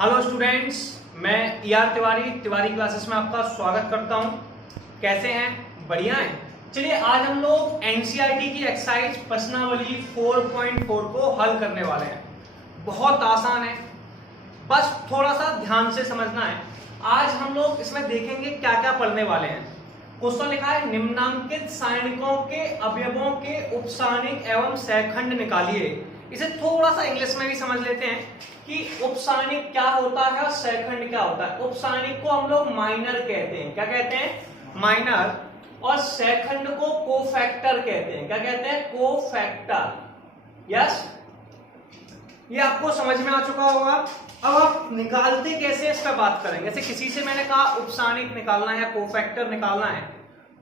Hello students, मैं Tiwari classes में आपका स्वागत करता हूं। कैसे हैं? बढ़िया हैं। चलिए आज हम लोग एनसीईआरटी की एक्सरसाइज प्रश्नावली 4.4 को हल करने वाले हैं। बहुत आसान है, बस थोड़ा सा ध्यान से समझना है। आज हम लोग इसमें देखेंगे क्या क्या पढ़ने वाले हैं। क्वेश्चन लिखा है निम्नांकित सारणिकों के अवयवों के उपसारणिक एवं सहखंड निकालिए। इसे थोड़ा सा इंग्लिश में भी समझ लेते हैं कि उपसारणिक क्या होता है और सहखंड क्या होता है। उपसारणिक को हम लोग माइनर कहते हैं। क्या कहते हैं? माइनर। और सहखंड को कोफैक्टर कहते हैं। क्या कहते हैं? कोफैक्टर। यस, ये आपको समझ में आ चुका होगा। अब आप निकालते कैसे, इस पर बात करेंगे। जैसे किसी से मैंने कहा उपसारणिक निकालना है या कोफैक्टर निकालना है,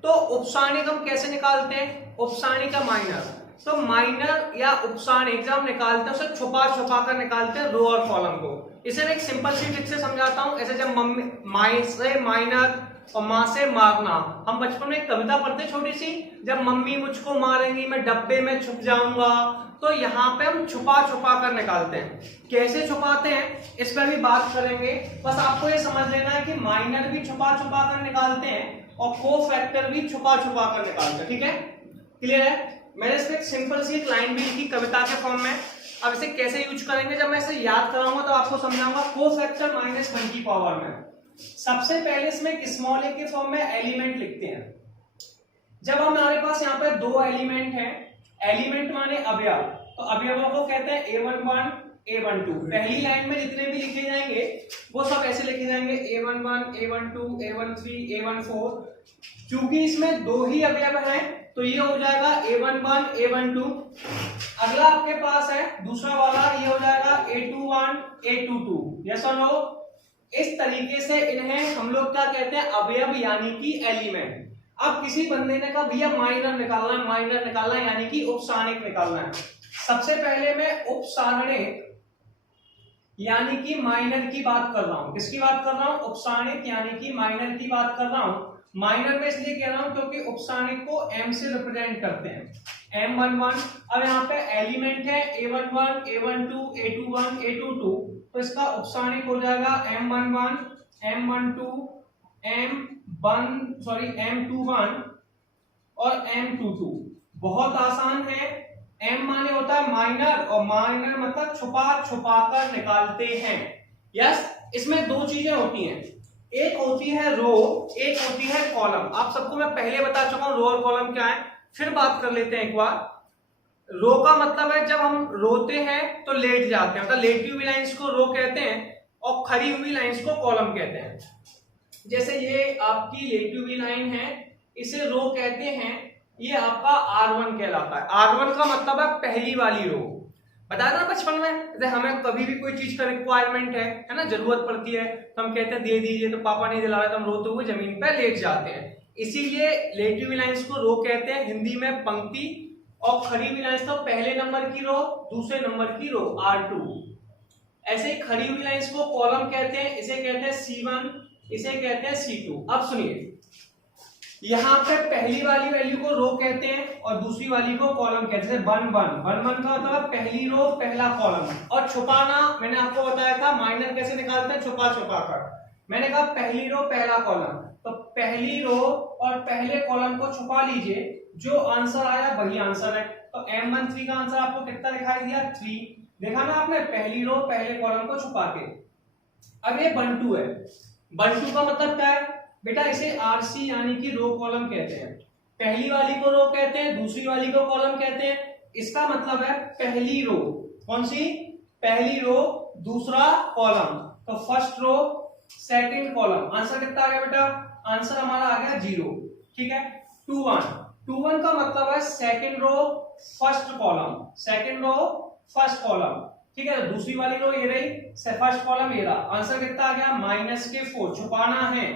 तो उपसारणिक हम कैसे निकालते हैं? उपसारणिक का माइनर। तो माइनर या उपसारणिक जब हम निकालते हैं उसे छुपा छुपा कर निकालते हैं रो और कॉलम को। इसे मैं एक सिंपल सी ट्रिक से समझाता हूं। ऐसे जब माई से माइनर और माँ से मारना, हम बचपन में एक कविता पढ़ते छोटी सी, जब मम्मी मुझको मारेंगी मैं डब्बे में छुप जाऊंगा। तो यहाँ पे हम छुपा छुपा कर निकालते हैं। कैसे छुपाते हैं इस पर भी बात करेंगे। बस आपको ये समझ लेना है कि माइनर भी छुपा छुपा कर निकालते हैं और कोफैक्टर भी छुपा छुपा कर निकालते हैं। ठीक है, क्लियर है? मैंने इसमें एक सिंपल सी एक लाइन भी लिखी कविता के फॉर्म में। अब इसे कैसे यूज करेंगे, जब मैं इसे याद कराऊंगा तो आपको समझाऊंगा। कोफैक्टर -1 की पावर में सबसे पहले इसमें स्मॉल ए के फॉर्म में एलिमेंट लिखते हैं। जब हमारे पास यहाँ पे दो एलिमेंट हैं, एलिमेंट माने अवयव, तो अवयवों को कहते हैं A11 A12। पहली लाइन में जितने भी लिखे जाएंगे वो सब ऐसे लिखे जाएंगे A11 A12 A13 A14। क्योंकि इसमें दो ही अवयव हैं तो ये हो जाएगा A11 A12। अगला आपके पास है दूसरा वाला, ये हो जाएगा A21 A22। यस और नो? इस तरीके से इन्हें हम लोग क्या कहते हैं? अवयव यानी कि एलिमेंट। अब किसी बंदे ने कहा भैया माइनर निकालना है यानी कि उपसारणिक निकालना है। सबसे पहले मैं उपसारणिक यानी कि माइनर की बात कर रहा हूं। किसकी बात कर रहा हूं? उपसारणिक यानी कि माइनर की बात कर रहा हूं। माइनर में इसलिए कह रहा हूं क्योंकि उपसारणिक को m से रिप्रेजेंट करते हैं। M11। अब यहाँ पे एलिमेंट है A11 A12 A21 A22, तो इसका उपसारणिक हो जाएगा M11 M12 M21 और M22। बहुत आसान है। M माने होता है माइनर और माइनर मतलब छुपा छुपा कर निकालते हैं। यस, इसमें दो चीजें होती हैं, एक होती है रो, एक होती है कॉलम। आप सबको मैं पहले बता चुका हूं रो और कॉलम क्या है, फिर बात कर लेते हैं एक बार। रो का मतलब है जब हम रोते हैं तो लेट जाते हैं, मतलब लेटी हुई लाइंस को रो कहते हैं और खड़ी हुई लाइंस को कॉलम कहते हैं। जैसे ये आपकी लेटी हुई लाइन है, इसे रो कहते हैं। ये आपका R1 कहलाता है। R1 का मतलब है पहली वाली रो। बताया था बचपन में, जैसे हमें कभी भी कोई चीज का रिक्वायरमेंट है ना, जरूरत पड़ती है तो हम कहते हैं दे दीजिए, तो पापा नहीं दिला रहे तो हम रोते हुए जमीन पर लेट जाते हैं। इसीलिए लेटी हुई लाइंस को रो कहते हैं, हिंदी में पंक्ति। और खड़ी हुई लाइंस तो पहले नंबर की रो, दूसरे नंबर की रो R2। ऐसे खड़ी हुई लाइंस को कॉलम कहते हैं, इसे कहते हैं C1, इसे कहते हैं C2। अब सुनिए, यहाँ पे पहली वाली वैल्यू को रो कहते हैं और दूसरी वाली को कॉलम कहते हैं। 1 1 का मतलब पहली रो पहला कॉलम। और छुपाना मैंने आपको बताया था, माइनर कैसे निकालते हैं? छुपा छुपा कर। मैंने कहा पहली रो पहला कॉलम, तो पहली रो और पहले कॉलम को छुपा लीजिए, जो आंसर आया वही आंसर है। तो M13 का आंसर आपको कितना दिखाई दिया? 3। देखा ना आपने, पहली रो पहले कॉलम को छुपा के। अब ये 12 है। 12 का मतलब क्या है बेटा? इसे RC यानी कि रो कॉलम कहते हैं। पहली वाली को रो कहते हैं, दूसरी वाली को कॉलम कहते हैं। इसका मतलब है पहली रो। कौन सी? पहली रो दूसरा कॉलम, तो first row second column. Answer कितना आ गया बेटा? आंसर हमारा आ गया 0। ठीक है। 21 का मतलब है second row first column, second row first column. ठीक है, दूसरी वाली रो ये रही, फर्स्ट कॉलम ये रहा। आंसर कितना आ गया? -4। छुपाना है,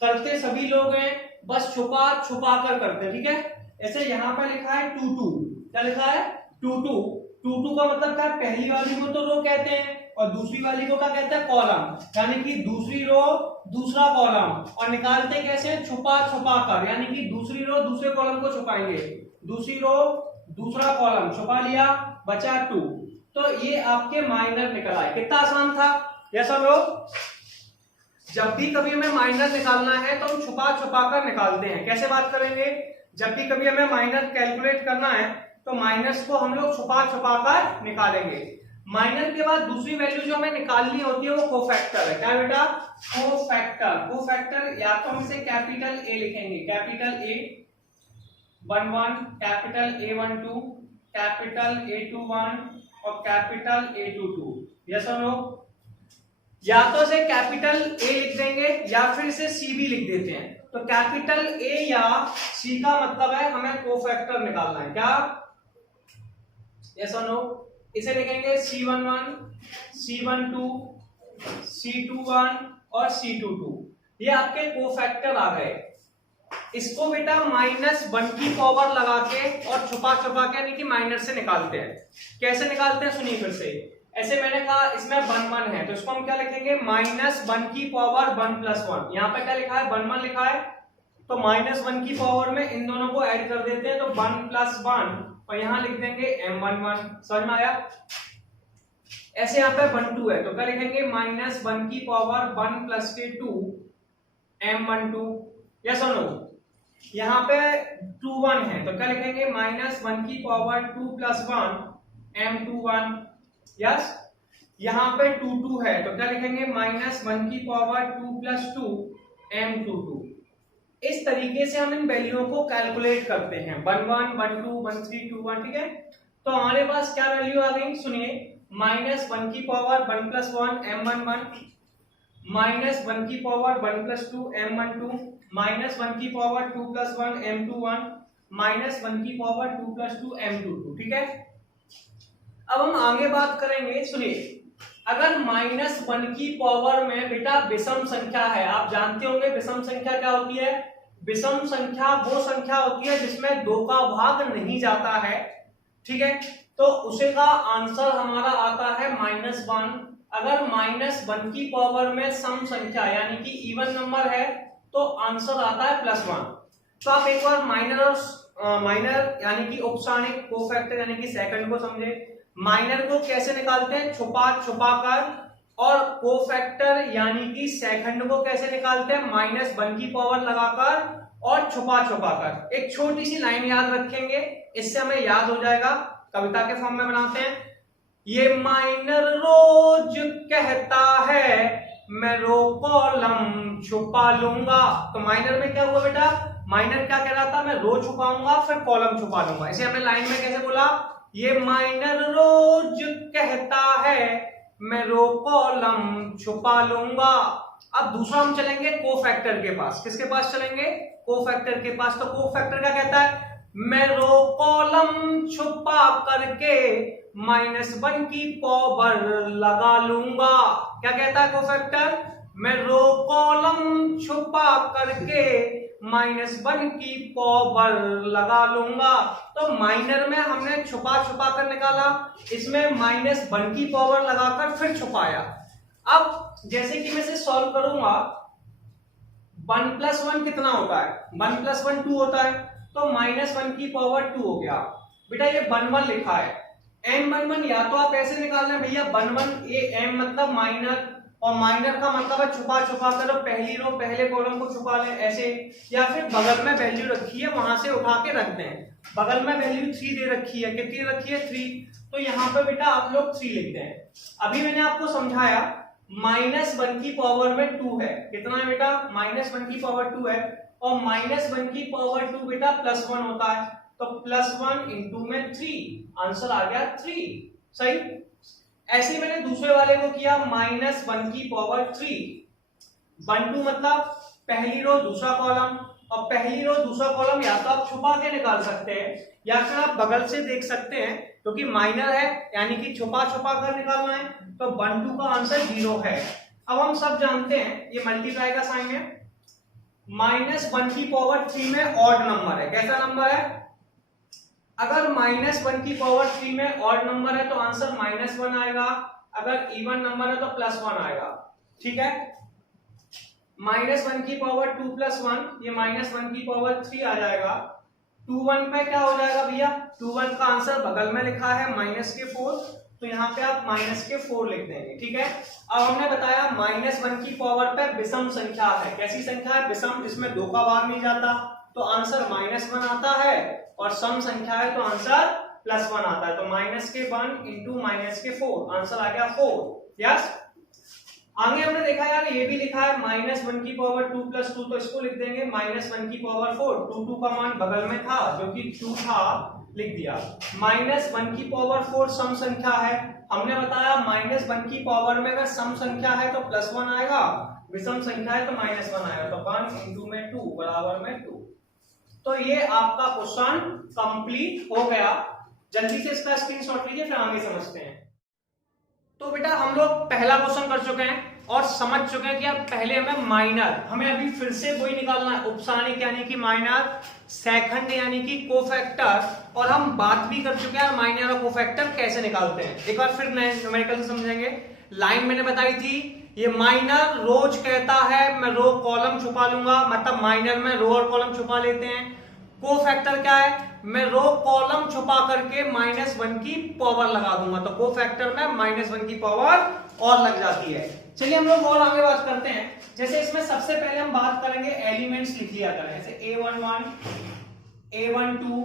करते सभी लोग हैं, बस छुपा छुपा कर करते हैं। ठीक है। ऐसे यहाँ पे लिखा है 22। क्या लिखा है? 22 का मतलब क्या है? पहली वाली को तो रो कहते हैं और दूसरी वाली को क्या कहते हैं? कॉलम। यानी कि दूसरी रो दूसरा कॉलम। और निकालते कैसे? छुपा छुपा कर, यानी कि दूसरी रो दूसरे कॉलम को छुपाएंगे। दूसरी रो दूसरा कॉलम छुपा लिया, बचा 2। तो ये आपके माइनर निकल आए। कितना आसान था। यस और नो? जब भी कभी हमें माइनर निकालना है तो हम छुपा छुपा कर निकालते हैं। कैसे बात करेंगे? जब भी कभी हमें माइनर कैलकुलेट करना है तो माइनस को हम लोग छुपा छुपा कर निकालेंगे। माइनर के बाद दूसरी वैल्यू जो हमें निकालनी होती है वो कोफैक्टर है। क्या बेटा? कोफैक्टर। कोफैक्टर या तो हम इसे कैपिटल ए लिखेंगे, capital A 11, capital A12, capital A21 और कैपिटल A22। यस और नो? या तो इसे कैपिटल ए लिख देंगे या फिर इसे सी भी लिख देते हैं। तो कैपिटल ए या सी का मतलब है हमें कोफैक्टर निकालना है। क्या? यस और नो? इसे लिखेंगे C11, C12, C21 और C22। ये आपके कोफैक्टर आ गए। इसको बेटा -1 की पावर लगा के और छुपा छुपा के यानी कि माइनर से निकालते हैं। कैसे निकालते हैं सुनिए फिर से। ऐसे मैंने कहा इसमें 1 1 है तो इसको हम क्या लिखेंगे? -1 की पावर 1 + 1। यहाँ पे क्या लिखा है? 1 1 लिखा है तो -1 की पावर में इन दोनों को ऐड कर देते हैं तो 1 + 1 और यहाँ लिख देंगे M11। समझ में आया? ऐसे यहाँ पे 1 2 है तो क्या लिखेंगे? -1 की पावर 1 + 2 M12। यस और नो? यहाँ पे 2 1 है तो क्या लिखेंगे? -1 की पावर 2 + 1 M21। यस? यहाँ पे 2 2 है तो क्या लिखेंगे? -1 की पावर 2 + 2 M22। इस तरीके से हम इन वैल्यूओं को कैलकुलेट करते हैं। 1 1 1 2 1 3 2 1। ठीक है? तो हमारे पास क्या वैल्यू आ गई सुनिए। -1 की पावर 1 + 1 M11, -1 की पावर 1 + 2 M12, -1 की पावर 2 + 1 M21, -1 की पावर 2 + 2 M22। ठीक है? अब हम आगे बात करेंगे। सुनिए, अगर -1 की पावर में बेटा विषम संख्या है, आप जानते होंगे विषम संख्या क्या होती है? विषम संख्या वो संख्या होती है जिसमें 2 का भाग नहीं जाता है। ठीक है? तो उसे का आंसर हमारा आता है -1। अगर -1 की पावर में सम संख्या यानी कि इवन नंबर है तो आंसर आता है +1। तो आप एक बार माइनर यानी कि उपसारणिक कोफैक्टर यानी कि सेकंड को समझे। माइनर को कैसे निकालते हैं? छुपा छुपा कर। और कोफैक्टर यानी कि सेकंड को कैसे निकालते हैं? -1 की पावर लगाकर और छुपा छुपा कर। एक छोटी सी लाइन याद रखेंगे, इससे हमें याद हो जाएगा। कविता के फॉर्म में बनाते हैं। ये माइनर रोज कहता है मैं रो कॉलम छुपा लूंगा। तो माइनर में क्या हुआ बेटा? माइनर क्या कह रहा था? मैं रो छुपाऊंगा फिर कॉलम छुपा लूंगा। इसे हमने लाइन में कैसे बोला? ये माइनर रोज कहता है मैं रो कॉलम छुपा लूंगा। अब दूसरा हम चलेंगे कोफैक्टर के पास। किसके पास चलेंगे? कोफैक्टर के पास। तो कोफैक्टर क्या कहता है? मैं रो कॉलम छुपा करके -1 की पावर लगा लूंगा। क्या कहता है कोफैक्टर? मैं रो कॉलम छुपा करके -1 की पावर लगा लूंगा। तो माइनर में हमने छुपा छुपा कर निकाला, इसमें -1 की पावर लगाकर फिर छुपाया। अब जैसे कि मैं इसे सॉल्व करूंगा, 1 + 1 कितना होता है? 1 + 1 2 होता है तो -1 की पावर 2 हो गया। बेटा ये 1 1 लिखा है। M11 या तो आप ऐसे निकालना है भैया 1 1 ये M मतलब माइनर और माइनर का मतलब है छुपा छुपा कर पहली रो पहले कॉलम को छुपा लें ऐसे, या फिर बगल में वैल्यू रखी है वहां से उठा के रख दें। बगल में वैल्यू 3 दे रखी है, कितनी रखी है? 3। तो यहाँ पे बेटा आप लोग 3 लिखते हैं। अभी मैंने आपको समझाया -1 की पावर में 2 है। कितना है बेटा? -1 की पावर 2 है और -1 की पावर 2 बेटा +1 होता है तो +1 इंटू में 3 आंसर आ गया 3। सही। ऐसे ही मैंने दूसरे वाले को किया -1 की पावर 3। 1 2 मतलब पहली रो दूसरा कॉलम, और पहली रो दूसरा कॉलम या तो आप छुपा के निकाल सकते हैं या फिर आप बगल से देख सकते हैं, क्योंकि माइनर है यानी कि छुपा छुपा कर निकालना है। तो 1 2 का आंसर 0 है। अब हम सब जानते हैं ये मल्टीप्लाई का साइन है। -1 की पावर 3 में ऑड नंबर है। कैसा नंबर है? अगर -1 की पावर 3 में ऑड नंबर है तो आंसर -1 आएगा, अगर इवन नंबर है तो +1 आएगा। ठीक है? -1 की पावर 2 + 1 ये -1 की पावर 3 आ जाएगा। 2 1 पे क्या हो जाएगा भैया? 2 1 का आंसर बगल में लिखा है -4 तो यहाँ पे आप माइनस के 4 लिख देंगे, ठीक है। अब हमने बताया -1 की पावर पे विषम संख्या है। कैसी संख्या है? विषम, जिसमें 2 का भाग नहीं जाता, तो आंसर -1 आता है, और सम संख्या है तो आंसर +1 आता है। तो -1 इंटू -4, आंसर आ गया 4। यस। आगे हमने देखा यार, ये भी लिखा है -1 की पावर 2 + 2, तो इसको लिख देंगे -1 की पावर 4। 2 का मान बगल में था, जो कि 2 था, लिख दिया। -1 की पावर 4 सम संख्या है। हमने बताया -1 की पावर में अगर सम संख्या है तो +1 आएगा, विषम संख्या है तो -1 आएगा। तो 1 इंटू में 2 बराबर में 2। तो ये आपका क्वेश्चन कंप्लीट हो गया। जल्दी से इसका स्क्रीनशॉट लीजिए, फिर आगे समझते हैं। तो बेटा हम लोग पहला क्वेश्चन कर चुके हैं और समझ चुके हैं कि अब पहले हमें अभी फिर से वही निकालना है, उपसानिक यानी कि माइनर, सेकंड यानी कि कोफैक्टर, और हम बात भी कर चुके हैं माइनर और कोफैक्टर कैसे निकालते हैं। एक बार फिर नए न्यूमेरिकल से समझेंगे। लाइन मैंने बताई थी, ये माइनर रोज कहता है मैं रो कॉलम छुपा लूंगा, मतलब माइनर में रो और कॉलम छुपा लेते हैं। कोफैक्टर क्या है? मैं रो कॉलम छुपा करके -1 की पावर लगा दूंगा, तो कोफैक्टर में -1 की पावर और लग जाती है। चलिए हम लोग और आगे बात करते हैं। जैसे इसमें सबसे पहले हम बात करेंगे एलिमेंट्स लिख लिया करें, जैसे A11, A12,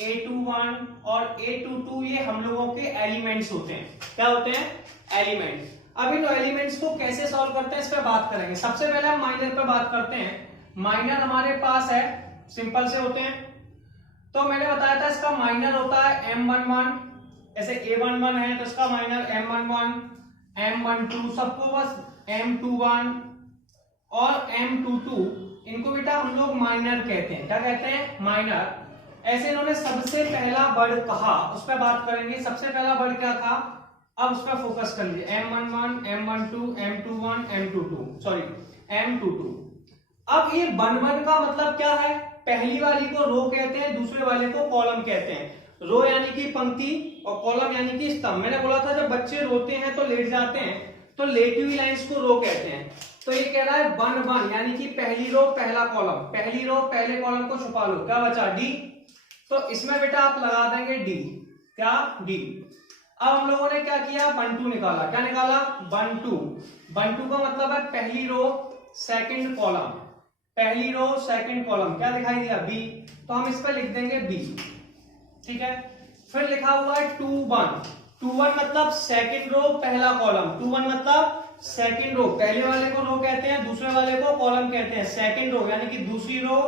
A21 और A22, ये हम लोगों के एलिमेंट्स होते हैं। क्या होते हैं? एलिमेंट। अब इन एलिमेंट्स को कैसे सॉल्व करते हैं इस पे बात करेंगे। सबसे पहले हम माइनर पे बात करते हैं। माइनर हमारे पास है, सिंपल से होते हैं। तो मैंने बताया था इसका माइनर होता है M11, ऐसे A11 है तो इसका माइनर M11, M12, सबको बस M21 और M22, इनको बेटा हम लोग माइनर कहते हैं। क्या कहते हैं? माइनर। ऐसे इन्होंने सबसे पहला वर्ड कहा, उस पर बात करेंगे। सबसे पहला वर्ड क्या था, अब उस पर फोकस कर लीजिए। M11, M12, M21, M22, sorry M22। अब ये 1 का मतलब क्या है? पहली वाली को रो कहते हैं, दूसरे वाले को कॉलम कहते हैं। रो यानी कि पंक्ति और कॉलम यानी कि स्तंभ। मैंने बोला था जब बच्चे रोते हैं तो लेट जाते हैं, तो लेटी हुई लाइंस को रो कहते हैं। तो ये कह रहा है 1 यानी कि पहली रो पहला कॉलम, पहली रो पहले कॉलम को छुपा लो। क्या बचा? डी। तो इसमें बेटा आप लगा देंगे डी। क्या? डी। अब हम लोगों ने क्या किया? 1 2 निकाला। क्या निकाला? 1 2। 1 2 का मतलब है पहली रो सेकंड कॉलम, पहली रो सेकंड कॉलम। क्या दिखाई दिया? बी। तो हम इस पर लिख देंगे बी, ठीक है। फिर लिखा हुआ है 2 1। 2 1 मतलब सेकंड रो पहला कॉलम। 2 1 मतलब सेकंड रो, पहले वाले को रो कहते हैं, दूसरे वाले को कॉलम कहते हैं। सेकंड रो यानी कि दूसरी रो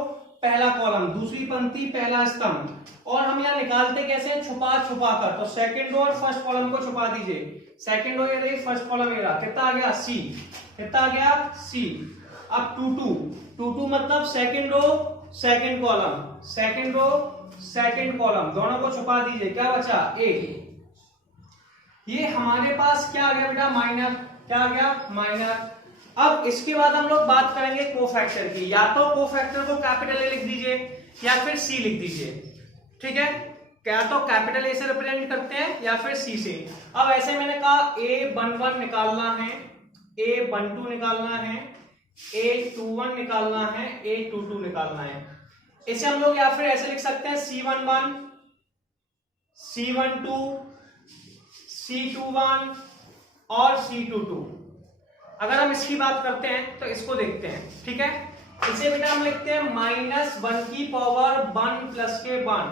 पहला कॉलम, दूसरी पंक्ति पहला स्तंभ। और हम यहाँ निकालते कैसे? छुपा छुपा कर। तो सेकंड रो और फर्स्ट कॉलम को छुपा दीजिए। सेकंड रो ये देखिए, फर्स्ट कॉलम ये रहा। कितना आ गया? सी। कितना आ गया? सी। अब 2 2। 2 2 मतलब second row second column, second row second column, दोनों को छुपा दीजिए। क्या बचा? ए। ये हमारे पास क्या आ गया बेटा? माइनर। क्या आ गया? माइनर। अब इसके बाद हम लोग बात करेंगे कोफैक्टर की। या तो कोफैक्टर को कैपिटल ए लिख दीजिए या फिर सी लिख दीजिए, ठीक है। क्या तो कैपिटल ए से रिप्रेजेंट करते हैं या फिर सी से। अब ऐसे मैंने कहा A11 निकालना है, A12 निकालना है, A21 निकालना है, A22 निकालना है। इसे हम लोग या फिर ऐसे लिख सकते हैं C11, C12, C21 और C22। अगर हम इसकी बात करते हैं तो इसको देखते हैं, ठीक है। इसे बेटा हम लिखते हैं -1 की पावर 1 प्लस के 1,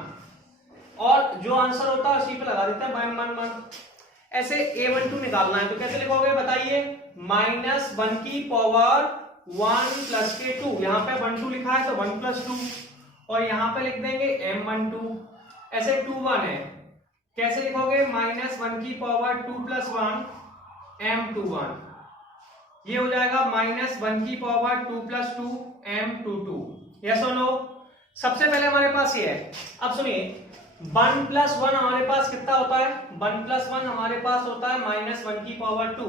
और जो आंसर होता है उसी पे लगा देते हैं 1 ऐसे A12 निकालना है। तो कैसे लिखोगे बताइए? -1 की पावर 1 प्लस के 2, यहाँ पे 1 2 लिखा है तो 1 प्लस 2, और यहाँ पे लिख देंगे M12। ऐसे 2 1 है, कैसे लिखोगे? -1 की पावर 2 प्लस 1 M21। ये हो जाएगा -1 की पावर 2 प्लस 2 M22। यस और नो? सबसे पहले हमारे पास ये है। अब सुनिए, 1 प्लस 1 हमारे पास कितना होता है? 1 प्लस 1 हमारे पास होता है -1 की पावर 2।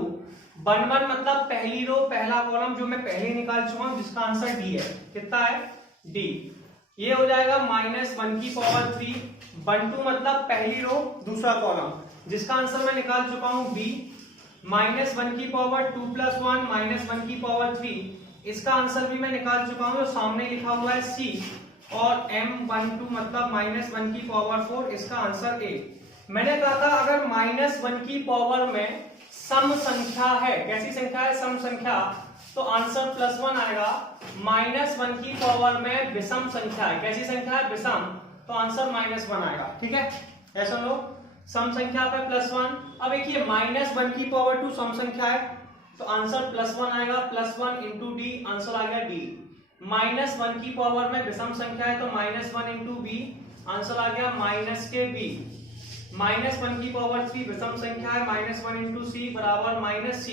1 1 मतलब पहली रो पहला कॉलम, जो मैं पहले निकाल चुका हूं, जिसका आंसर डी है। कितना है? डी। ये हो जाएगा -1 की पावर 3। 1 2 मतलब पहली रो दूसरा कॉलम, जिसका आंसर मैं निकाल चुका हूं बी। -1 की पावर 2 प्लस 1 -1 की पावर 3, इसका आंसर भी मैं निकाल चुका हूं, जो सामने लिखा हुआ है C। और M12 मतलब -1 की पावर 4, इसका आंसर A। मैंने कहा था अगर -1 की पावर में सम संख्या है, कैसी संख्या है, सम संख्या, तो आंसर +1 आएगा। -1 की पावर में विषम संख्या है, कैसी संख्या है, विषम, तो आंसर -1 आएगा। ठीक है, ऐसा लो, सम संख्या पे +1। अब देखिए -1 की पावर 2 सम संख्या है, तो आंसर +1 आएगा, +1 इंटू डी, आंसर आ गया डी। -1 की पावर में विषम संख्या है, तो -1 इंटू बी, आंसर आ गया -b। -1 की पावर 3 विषम संख्या है, -1 इंटू सी बराबर -c,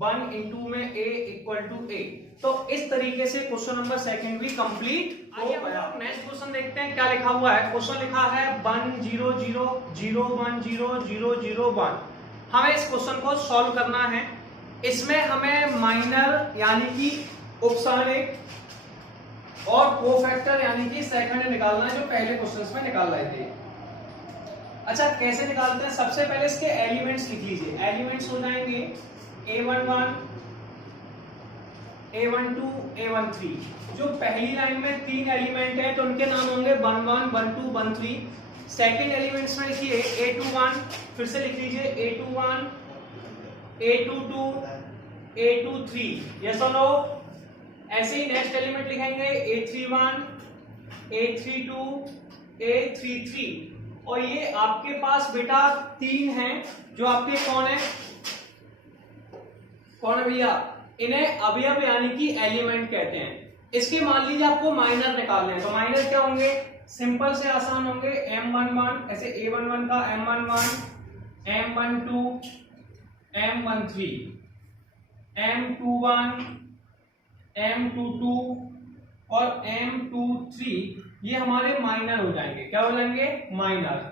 1 इंटू में a इक्वल टू a। तो इस तरीके से क्वेश्चन नंबर सेकंड भी कंप्लीट हो गया। नेक्स्ट क्वेश्चन देखते हैं क्या लिखा हुआ है। क्वेश्चन लिखा है 1 0 0 0 1 0 0 0 1। हमें इस क्वेश्चन को सॉल्व करना है। इसमें हमें माइनर यानी कि उपसरणिक और कोफैक्टर यानी कि सेकंड निकालना है, जो पहले क्वेश्चंस में निकाल रहे थे। अच्छा, कैसे निकालते हैं, सबसे पहले इसके एलिमेंट्स लिख लीजिए। एलिमेंट्स हो जाएंगे a11 a12 a13। जो पहली लाइन में 3 एलिमेंट है तो उनके नाम होंगे 1 1 1 2 1 3। सेकेंड एलिमेंट्स में लिखिए a21, फिर से लिख लीजिए a21 a22 a23। यस और नो। ऐसे ही नेक्स्ट एलिमेंट लिखेंगे a31 a32 a33। और ये आपके पास बेटा 3 हैं जो आपके कौन है भैया, इन्हें अवयव यानी कि एलिमेंट कहते हैं। इसके मान लीजिए आपको माइनर निकालने हैं, तो माइनर क्या होंगे, सिंपल से आसान होंगे। m11 ऐसे a11 का m11 m12 m13 m21 m22 और m23, ये हमारे माइनर हो जाएंगे। क्या हो जाएंगे, माइनर।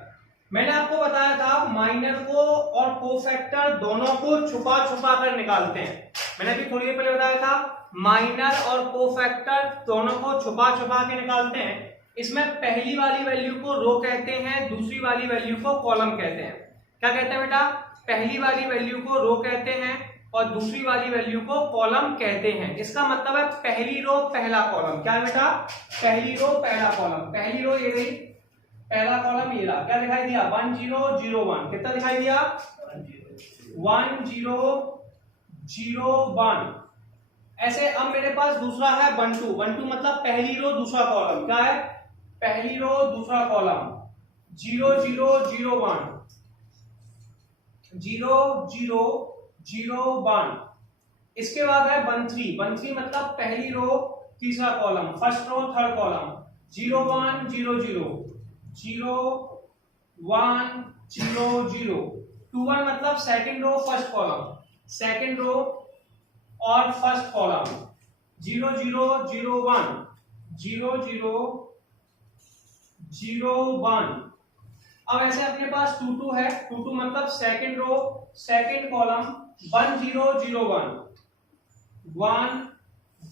मैंने आपको बताया था माइनर को और कोफैक्टर दोनों को छुपा छुपा कर निकालते हैं। मैंने अभी थोड़ी देर पहले बताया था माइनर और कोफैक्टर दोनों को छुपा छुपा के निकालते हैं। इसमें पहली वाली वैल्यू को रो कहते हैं, दूसरी वाली वैल्यू को कॉलम कहते हैं। क्या कहते हैं बेटा, पहली वाली वैल्यू को रो कहते हैं और दूसरी वाली वैल्यू को कॉलम कहते हैं। इसका मतलब है पहली रो पहला कॉलम। क्या है बेटा, पहली रो पहला कॉलम। पहली रो ये रही, पहला कॉलम ये रहा। क्या दिखाई दिया, 1 0 0 1। कितना दिखाई दिया, 1 0 0 1। ऐसे अब मेरे पास दूसरा है 1 2। 1 2 मतलब पहली रो दूसरा कॉलम। क्या है, पहली रो दूसरा कॉलम, 0 0 0 1 0 0 0 1। इसके बाद है 1 3। 1 3 मतलब पहली रो तीसरा column, first row third column, 0 1 0 0 0 1 0 0। 2 1 मतलब second row first column, second row और फर्स्ट कॉलम, 0 0 0 1 0 0 0 1। अब ऐसे अपने पास 2 2 है। 2 2 मतलब सेकंड रो सेकंड कॉलम, 1 0 0 1 1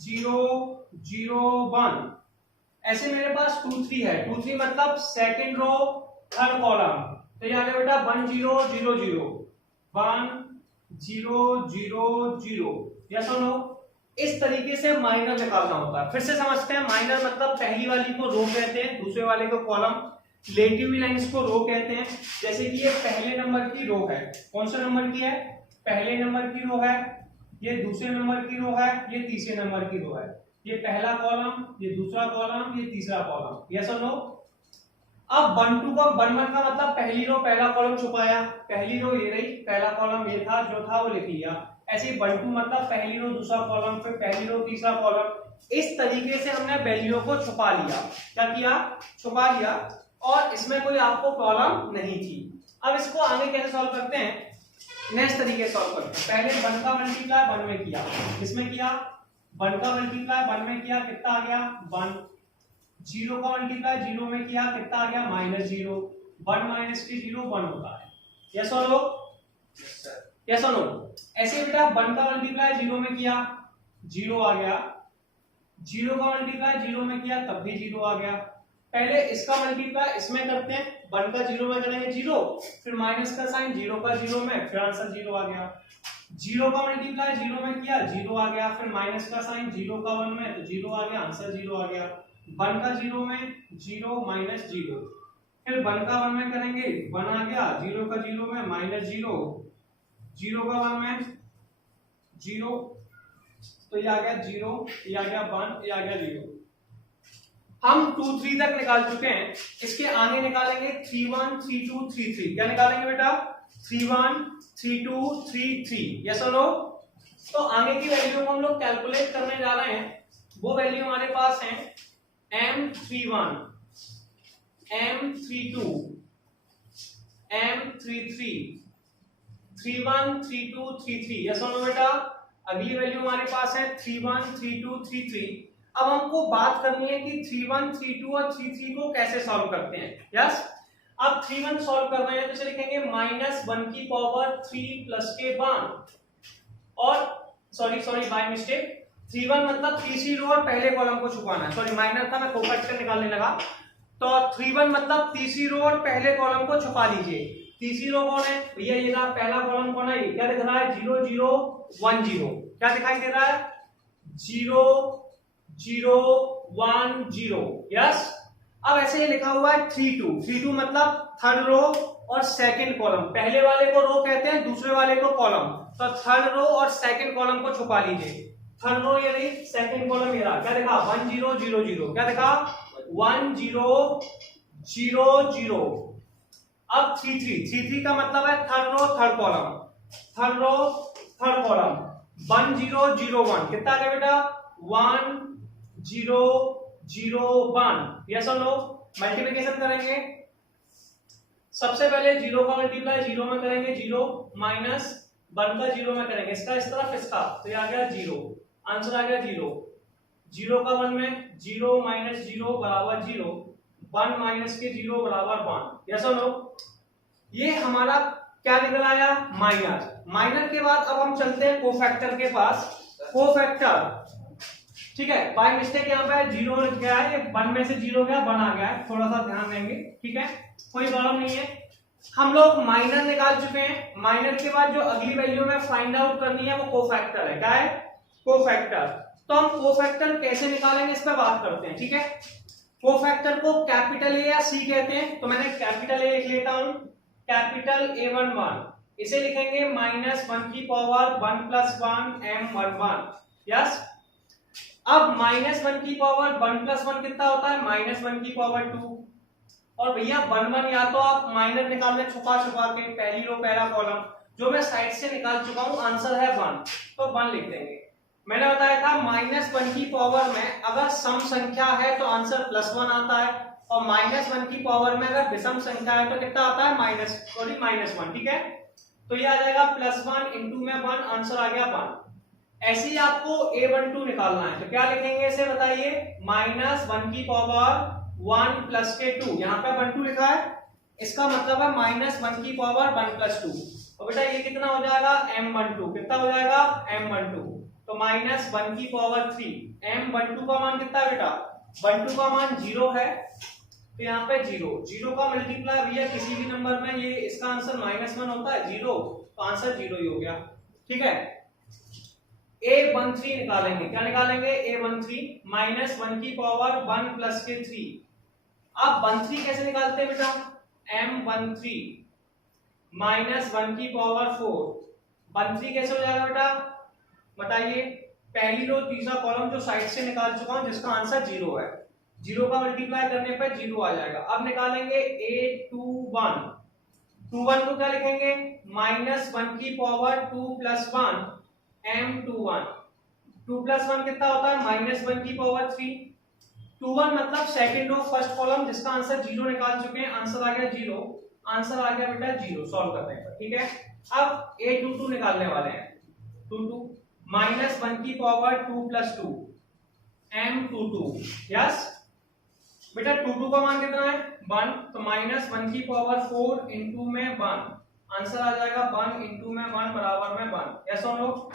0 0 1। ऐसे मेरे पास 2 3 है। 2 3 मतलब सेकंड रो थर्ड कॉलम, तो ये आ गया बेटा 1 0 0 0 1 0 0 0। यस और नो। इस तरीके से माइनर निकालना होता है। फिर से समझते हैं, माइनर मतलब पहली वाली को रो कहते हैं, दूसरे वाले को कॉलम। रिलेटिव लाइंस को रो कहते हैं। जैसे कि ये पहले नंबर की रो है, कौन से नंबर की है, पहले नंबर की रो है। ये दूसरे नंबर की रो है, ये तीसरे नंबर की रो है। ये पहला कॉलम, ये दूसरा कॉलम, ये तीसरा कॉलम। यस और नो। अब 1 2 का 1 1 का मतलब पहली रो पहला कॉलम छुपाया, पहली रो ये रही, पहला कॉलम ये था, जो था वो लिख लिया। ऐसे 1 2 मतलब पहली रो दूसरा कॉलम, फिर पहली रो तीसरा कॉलम। इस तरीके से हमने वैल्यू को छुपा लिया। क्या किया, छुपा लिया, और इसमें कोई आपको प्रॉब्लम नहीं थी। अब इसको आगे कैसे सॉल्व करते हैं, नेक्स्ट तरीके से सॉल्व करते हैं। पहले 1 का मल्टीप्लाई 1 में किया, किसमें किया, 1 का मल्टीप्लाई 1 में किया, कितना आ गया 1। 0 का मल्टीप्लाई 0 में किया, कितना आ गया -0। 1 माइनस के 0 1 होता है। यस और नो, यस और नो। ऐसे बेटा 1 का मल्टीप्लाई 0 में किया, 0 आ गया। 0 का मल्टीप्लाई 0 में किया, तब भी 0 आ गया। पहले इसका मल्टीप्लाई इसमें करते हैं, 1 का 0 में करेंगे 0, फिर माइनस का साइन, 0 का 0 में, फिर आंसर 0 आ गया। 0 का मल्टीप्लाई 0 में किया, 0 आ गया, फिर माइनस का साइन, 0 का 1 में, तो 0 आ गया, आंसर 0 आ गया। 1 का 0 में 0 माइनस 0, फिर 1 का 1 में करेंगे 1 आ गया, 0 का 0 में माइनस 0, 0 का 1 में 0, तो ये आ गया 0, ये आ गया 1, ये आ गया 0। हम 2 3 तक निकाल चुके हैं, इसके आगे निकालेंगे 3 1 3 2 3 3। क्या निकालेंगे बेटा? 3 1 3 2 3 3। यस और नो? तो आगे की वैल्यू को हम लोग कैलकुलेट करने जा रहे हैं। वो वैल्यू हमारे पास है M31, M32, M33, 31 32 33। यस और नो बेटा? अगली वैल्यू हमारे पास है 31 32 33। अब हमको बात करनी है कि 31 32 और 33 को कैसे सॉल्व करते हैं। यस, अब 31 सॉल्व कर रहे हैं तो इसे लिखेंगे -1 की पावर 3 प्लस के 1, और सॉरी बाय मिस्टेक, 31 मतलब तीसरी रो और पहले कॉलम को छुपाना है। सॉरी माइनर था, मैं कोफैक्टर निकालने लगा। तो 31 मतलब तीसरी रो और पहले कॉलम को छुपा लीजिए। तीसरी रो कौन है भैया? ये रहा पहला कॉलम। कौन है? क्या दिख रहा है? 0 0 1 0। क्या दिखाई दे रहा है? 0 0 1 0। यस, अब ऐसे ही लिखा हुआ है 3 2। 3 2 मतलब थर्ड रो और सेकंड कॉलम। पहले वाले को रो कहते हैं, दूसरे वाले को कॉलम। तो थर्ड रो और सेकंड कॉलम को छुपा लीजिए। थर्ड रो ये रही, सेकंड कॉलम ये रहा। क्या देखा? 1 0 0 0। क्या देखा? 1 0 0 0। अब 3 3। 3 3 का मतलब है third row third column, third row third column. 1 0 0 1। कितना आ गया बेटा? 1 0 0 1। यस और नो? मल्टीप्लिकेशन करेंगे। सबसे पहले 0 का मल्टीप्लाई 0 में करेंगे 0, माइनस 1 का 0 में करेंगे इसका इस तरफ इसका, तो ये आ गया 0। आंसर आ गया 0। 0 का 1 में 0 माइनस 0 बराबर 0, 1 माइनस के 0 बराबर 1। यस और नो? ये हमारा क्या निकल आया? माइनर। माइनर के बाद अब हम चलते हैं कोफैक्टर के पास। कोफैक्टर, ठीक है, बाय मिस्टेक यहाँ पे 0 गया है, 1 में से 0 गया 1 आ गया है, थोड़ा सा ध्यान देंगे। ठीक है, कोई प्रॉब्लम नहीं है। हम लोग माइनर निकाल चुके हैं। माइनर के बाद जो अगली वैल्यू में फाइंड आउट करनी है वो कोफैक्टर है। क्या है? कोफैक्टर। तो हम कोफैक्टर कैसे निकालेंगे इस पर बात करते हैं। ठीक है, कोफैक्टर को कैपिटल ए या सी कहते हैं, तो मैंने कैपिटल ए लिख लेता हूं, कैपिटल A11। इसे लिखेंगे -1 की पावर 1 प्लस 1 M11। यस, अब -1 की पावर 1 प्लस 1 कितना होता है? -1 की पावर 2। और भैया 1 1 या तो आप माइनर निकाल लें छुपा छुपा के, पहली रो पहला कॉलम, जो मैं साइड से निकाल चुका हूं, आंसर है 1, तो 1 लिख देंगे। मैंने बताया था -1 की पावर में अगर सम संख्या है तो आंसर +1 आता है, और -1 की पावर में अगर विषम संख्या है तो कितना आता है? -1। ठीक है, तो ये आ जाएगा +1 इंटू में 1, आंसर आ गया 1। ऐसे ही आपको A12 निकालना है, तो क्या लिखेंगे इसे बताइए? -1 की पावर 1 प्लस के 2। यहाँ पे 1 2 लिखा है, इसका मतलब है -1 की पावर 1 प्लस 2। तो बेटा ये कितना हो जाएगा? M12। कितना हो जाएगा? M12। तो -1 की पावर 3। M12 का मान कितना है बेटा? 12 का मान 0 है, तो यहाँ पे 0 का मल्टीप्लाई भैया किसी भी नंबर में ये इसका आंसर -1 होता है 0, तो आंसर 0 ही हो गया। ठीक है, A13 निकालेंगे। क्या निकालेंगे? A13 -1 की पावर 1 प्लस के 3। अब 13 कैसे निकालते हैं बेटा? M13 -1 की पावर 4। 13 कैसे हो जाएगा बेटा? बताइए। पहली रो तीसरा कॉलम जो साइड से निकाल चुका हूं, जिसका आंसर 0 है। 0 का मल्टीप्लाई करने पर 0 आ जाएगा। अब निकालेंगे A21। 21 को क्या लिखेंगे? -1 की पावर 2 प्लस 1 M21। 2 प्लस 1 कितना होता है? -1 की पावर 3। 21 मतलब सेकंड रो फर्स्ट कॉलम, जिसका आंसर 0 निकाल चुके हैं, आंसर आ गया 0। आंसर आ गया बेटा 0 सॉल्व करने पर। ठीक है, अब A22 निकालने वाले हैं। 22 -1 की पावर 2 प्लस 2 M22। यस बेटा, 22 का मान कितना है? 1, तो -1 की पावर 4 इंटू में 1, आंसर आ जाएगा 1 इंटू में 1 बराबर में 1। यस और नो?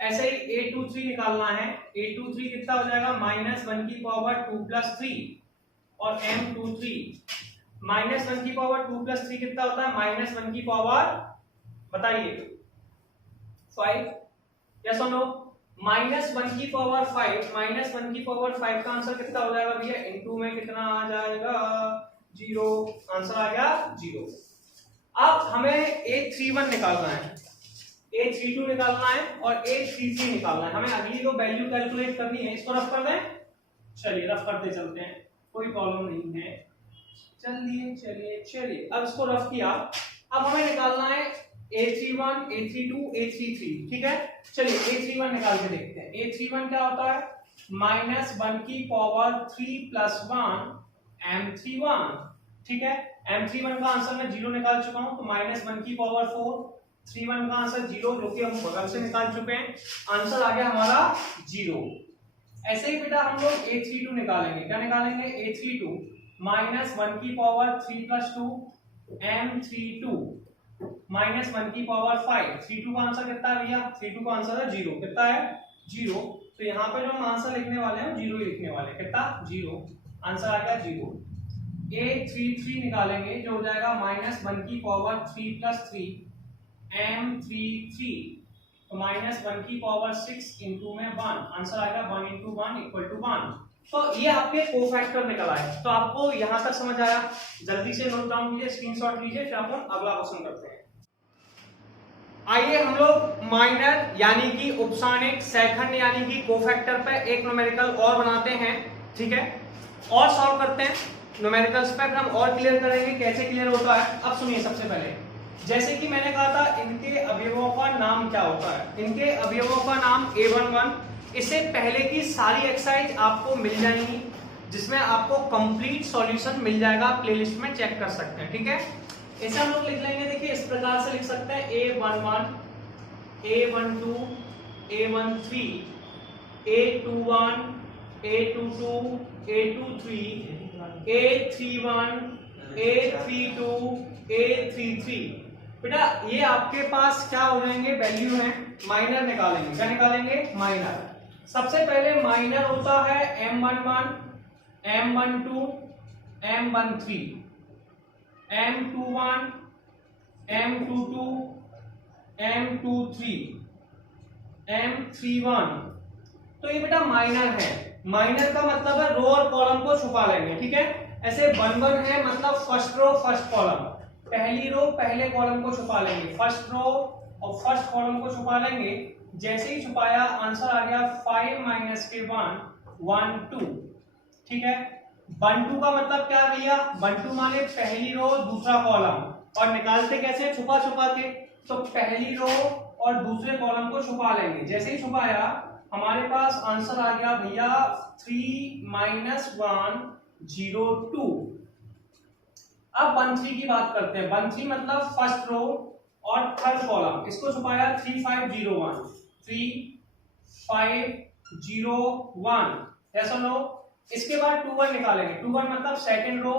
ऐसे ही A23 निकालना है। A23 कितना हो जाएगा? -1 की पावर 2 प्लस 3, और M23 -1 की पावर 2 प्लस 3 कितना होता है? -1 की पावर, बताइए, 5। यस और नो? -1 की पावर 5, -1 की पावर 5 का आंसर कितना हो जाएगा भैया? इनटू में कितना आ जाएगा? जीरो, आंसर आ गया जीरो। अब हमें A31 निकालना है, A32 निकालना है और A33 निकालना है। हमें अगली जो वैल्यू कैलकुलेट करनी है, इसको रफ कर दें। चलिए रफ करते चलते हैं, कोई प्रॉब्लम नहीं है। चलिए चलिए चलिए, अब इसको रफ किया। अब हमें निकालना है A31, A32, A33, ठीक है। चलिए A31 निकाल के देखते हैं। A31 क्या होता है, -1 की पावर 3 + 1 M31, ठीक है। M31 का आंसर मैं 0 निकाल चुका हूं, तो -1 की पावर 4, 31 का आंसर 0, जो कि हम बगल से निकाल चुके हैं। आंसर आ गया हमारा 0। ऐसे ही बेटा हम लोग A32 निकालेंगे। क्या निकालेंगे, A32 -1 की पावर 3 + 2 M32 -1 की पावर 5। 32 का आंसर कितना है भैया, 32 का आंसर है 0। कितना है, 0। तो यहाँ पे जो हम आंसर लिखने वाले हैं 0 ही लिखने वाले हैं। कितना, 0, आंसर आ गया 0। A33 निकालेंगे, जो हो जाएगा -1 की पावर 3 + 3 M33, तो -1 की पावर 6 इंटू में 1, आंसर आएगा 1 इंटू 1 = 1। तो ये आपके कोफैक्टर निकल आए। तो आपको यहां तक समझ आया, जल्दी से नोट डाउन कीजिए, स्क्रीनशॉट लीजिए, फिर अपन अगला क्वेश्चन करते हैं। आइए हम लोग माइनर यानी कि उपसानिक, सेकंड यानी कि कोफैक्टर पे एक न्यूमेरिकल और बनाते हैं, ठीक है, और सॉल्व करते हैं। न्यूमेरिकल्स पे हम और क्लियर करेंगे कैसे क्लियर होता है। अब सुनिए, सबसे पहले जैसे कि मैंने कहा था, इनके अवयवों का नाम क्या होता है। इनके अवयवों का नाम A11। इससे पहले की सारी एक्सरसाइज आपको मिल जाएंगी, जिसमें आपको कंप्लीट सॉल्यूशन मिल जाएगा, प्लेलिस्ट में चेक कर सकते हैं, ठीक है। इसे हम लोग लिख लेंगे, देखिए इस प्रकार से लिख सकते हैं A11, A12, A13, A21, A22, A23, A31, A32, A33। बेटा ये आपके पास क्या हो जाएंगे, वैल्यू है। माइनर निकालेंगे, क्या निकालेंगे, माइनर। सबसे पहले माइनर होता है M11, M12, M13, M21, M22, M23, M31। तो ये बेटा माइनर है। माइनर का मतलब है रो और कॉलम को छुपा लेंगे, ठीक है। ऐसे 1 1 है, मतलब फर्स्ट रो फर्स्ट कॉलम, पहली रो पहले कॉलम को छुपा लेंगे, फर्स्ट रो और फर्स्ट कॉलम को छुपा लेंगे। जैसे ही छुपाया, आंसर आ गया 5 - के 1 2, ठीक है। 1 2 का मतलब क्या है भैया, 1 2 माने पहली रो दूसरा कॉलम। और निकालते कैसे, छुपा छुपा के। तो पहली रो और दूसरे कॉलम को छुपा लेंगे। जैसे ही छुपाया, हमारे पास आंसर आ गया भैया 3 - 1 0 2। अब 1 3 की बात करते हैं। 1 3 मतलब फर्स्ट रो और थर्ड कॉलम, इसको छुपाया 3 5 0 1, 3 5 0 1, ऐसा लो। इसके बाद 2 1 निकालेंगे। 2 1 मतलब सेकंड रो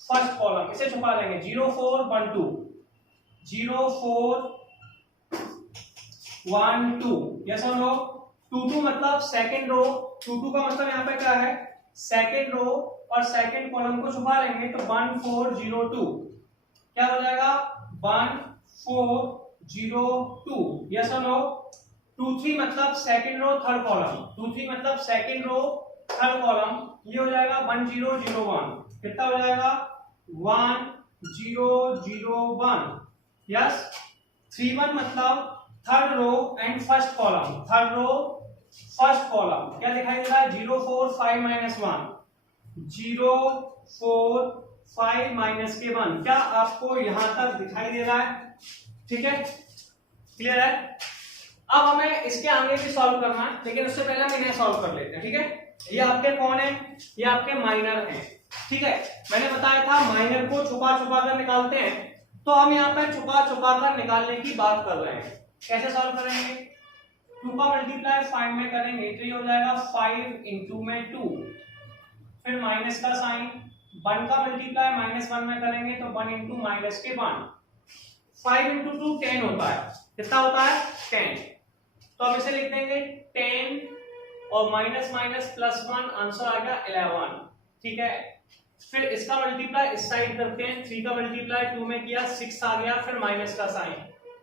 फर्स्ट कॉलम, इसे छुपा लेंगे 0 4 1 2, 0 4 1 2, ऐसा लो। 2 2 मतलब सेकंड रो, 2 2 का मतलब यहाँ पे क्या है, सेकंड रो और सेकंड कॉलम को छुपा लेंगे, तो 1 4 0 2, क्या हो जाएगा 1 4 0 2, यस और नो। 2 3 मतलब सेकंड रो थर्ड कॉलम, 2 3 मतलब सेकंड रो थर्ड कॉलम, ये हो जाएगा 1 0 0 1, कितना हो जाएगा 1 0 0 1, यस। 3 1 मतलब third row and first column, third row first column, क्या दिखाई दे रहा है 0 4 5 -1, 0 4 5 - के 1। क्या आपको यहां तक दिखाई दे रहा है, ठीक है, क्लियर है। अब हमें इसके आगे भी सॉल्व करना है, लेकिन उससे पहले हम इन्हें सॉल्व कर लेते हैं, ठीक है। ये आपके कौन है, ये आपके माइनर हैं, ठीक है। मैंने बताया था माइनर को छुपा छुपा कर निकालते हैं, तो हम यहाँ पे छुपा छुपा कर निकालने की बात कर रहे हैं। कैसे सॉल्व करेंगे, 2 का मल्टीप्लाई 5 में करेंगे, तो ये हो जाएगा 5 इंटू में 2, फिर माइनस का साइन, 1 का मल्टीप्लाई -1 में करेंगे, तो 1 इंटू माइनस के 1, 5 इंटू 2 10 होता है, कितना होता है 10। तो अब इसे लिख देंगे 10 और माइनस माइनस प्लस 1, आंसर आ गया 11, ठीक है। फिर इसका मल्टीप्लाई इस साइड करते हैं, 3 का मल्टीप्लाई 2 में किया 6 आ गया, फिर माइनस का साइन,